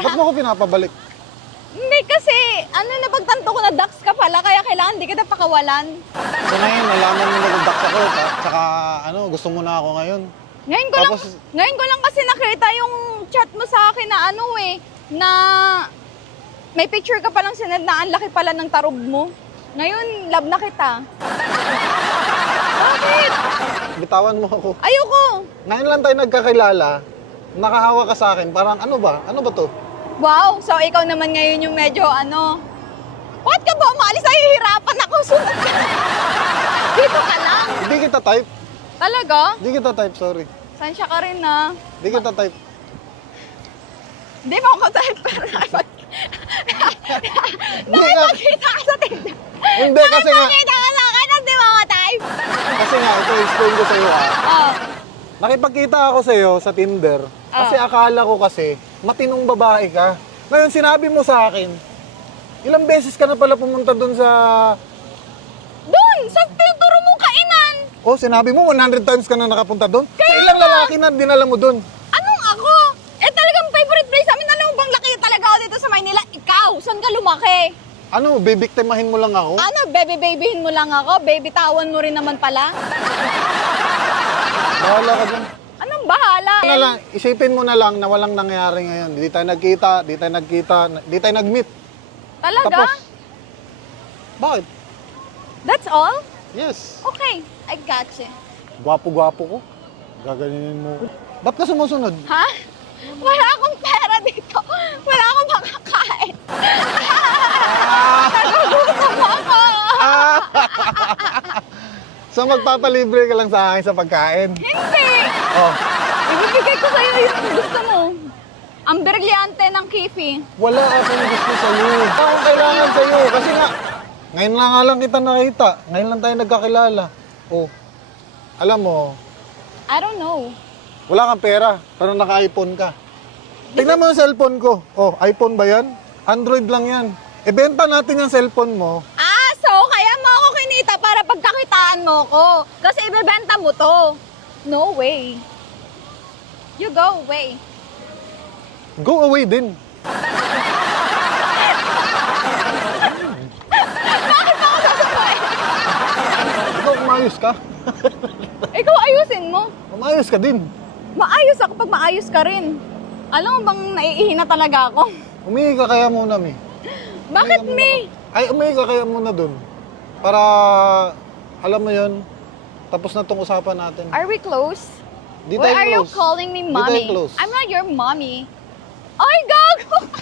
Ba't mo ko pinapabalik? Hindi kasi, napagtanto ko na Dax ka pala, kaya kailangan di kita pakawalan. So ngayon, nalaman mo nag-duck ako, tsaka gusto mo na ako ngayon. Ngayon ko lang kasi nakita yung chat mo sa akin na na may picture ka palang sinad na ang laki pala ng tarog mo. Ngayon, love na kita. Bakit? Bitawan mo ako. Ayoko. Ngayon lang tayo nagkakilala, nakahawa ka sa akin, parang ano ba? Ano ba to? Wow, so ikaw naman ngayon yung medyo Bakit ka ba umalis? Ay, hihirapan ako. Sunod ka. Dito ka lang. Hindi kita type. Talaga? Hindi kita type, sorry. Sansya ka rin na. Hindi kita type. Hindi mo ako type pero Hindi nga. nakipagkita ka sa Tinder. Hindi, kasi nga. Nakipagkita ka sa akin, hindi mo ako type. Kasi nga, ito explain ko sa'yo Oh. Nakipagkita ako sa'yo sa Tinder. Kasi akala ko kasi, matinong babae ka. Ngayon, sinabi mo sa akin, ilang beses ka na pala pumunta dun sa... Doon, sa tinuturo mong kainan. Oh, sinabi mo 100 times ka na nakapunta dun? Sa ilang lalaki na dinala mo dun? Anong ako? Talagang favorite place namin. Alam mo bang laki talaga ako dito sa Maynila? Ikaw, saan ka lumaki? Ano, bibiktimahin mo lang ako? Babyhin mo lang ako? Baby tawan mo rin naman pala? Bahala ka dun. Anong bahala? Na lang, isipin mo na lang na walang nangyari ngayon. Di tayo nagkita, di tayo nag-meet. Talaga? Tapos, bakit? That's all? Yes. Okay, I gotcha. Gwapo-gwapo ko. Gaganinin mo ko. Ba't ka sumusunod? Ha? Wala akong pera dito. Wala akong makakain. Nagugutom ako. So magpapalibre ka lang sa akin sa pagkain? Hindi. Oh, Ibibigay ko sa'yo yung gusto mo. Ang brilyante ng Kifi. wala akong gusto sa'yo. Wala akong kailangan sa'yo. Kasi nga, ngayon na nga lang kita nakita. Ngayon lang tayo nagkakilala. Oh, alam mo, I don't know. wala kang pera, pero naka-iPhone ka. Tingnan mo yung cellphone ko. Oh, iPhone ba yan? Android lang yan. Ibenta natin yung cellphone mo. So kaya mo ako kinita para pagkakitaan mo ko. Kasi ibebenta mo to. No way. You go away. Go away din. Bakit mo ako sasabihin? Ikaw, umayos ka. Ikaw ayusin mo. Umayos ka din. Maayos ako pag maayos ka rin. Alam mo bang naiihina talaga ako? Umihi ka kaya muna, Mi. Bakit me? Ay, umihi ka kaya muna dun. Para, alam mo yun, tapos na tong usapan natin. Are we close? Di Why tayo are you close. calling me Di tayo mommy? close. I'm not your mommy. Ay, gago!